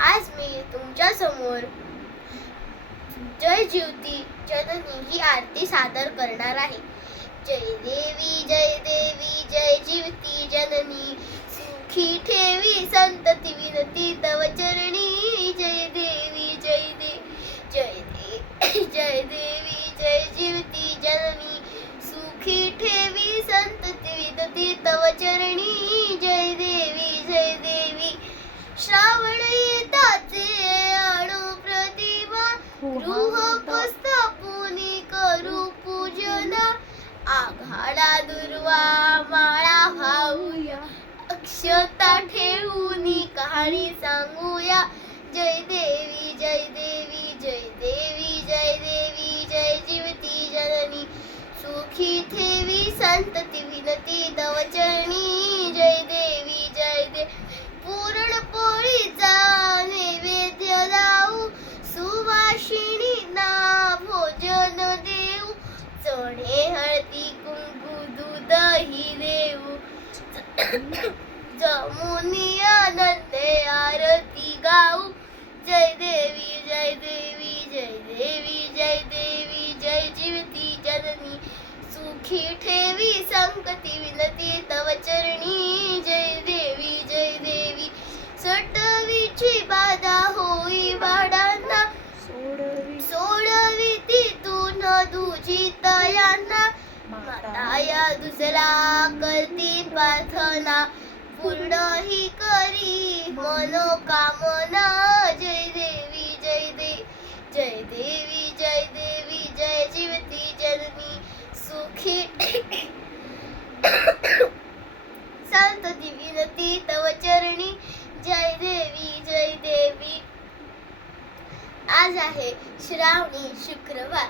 आज मी तुमच्या समोर जय जीवती जननी ही आरती सादर करणार आहे. जय देवी जय जीवती जननी, सुखी ठेवी संतती विनती तव चरणी. जय देवी जय देवी जय जीवती जननी, सुखी ठेवी संतती विनती तव चरणी. जय देवी श्रावण येताचे आणू प्रतिमा, गृह पुनी करू पूजन. आघाडा दुर्वा माळा वाहूया, अक्षता ठेवूनी कहाणी सांगूया. जय देवी जय जीवती जननी, सुखी ठेवी संतती विनती तव चरणी. जय देवी पूर्ण पोळीचा नैवेद्य लावू, सुवासिनी ना भोजन देऊ. चणे हळदी कुंकू दूध ही देऊ, जमुनी आनंदे आरती गाऊ. जय देवी जय जीवती जननी, सुखी ठेवी संकटी विनती तव चरणी. जय देवी सटवीची बाधा होई वाडांना, सोडविती तून दुजी तयांना. माताया दुसरा करती प्रार्थना, पूर्ण ही करी मनोकामना. जय देवी जय जीवती जननी, सुखी संतती विनती तव चरणी. जय देवी आज आहे श्रावणी शुक्रवार.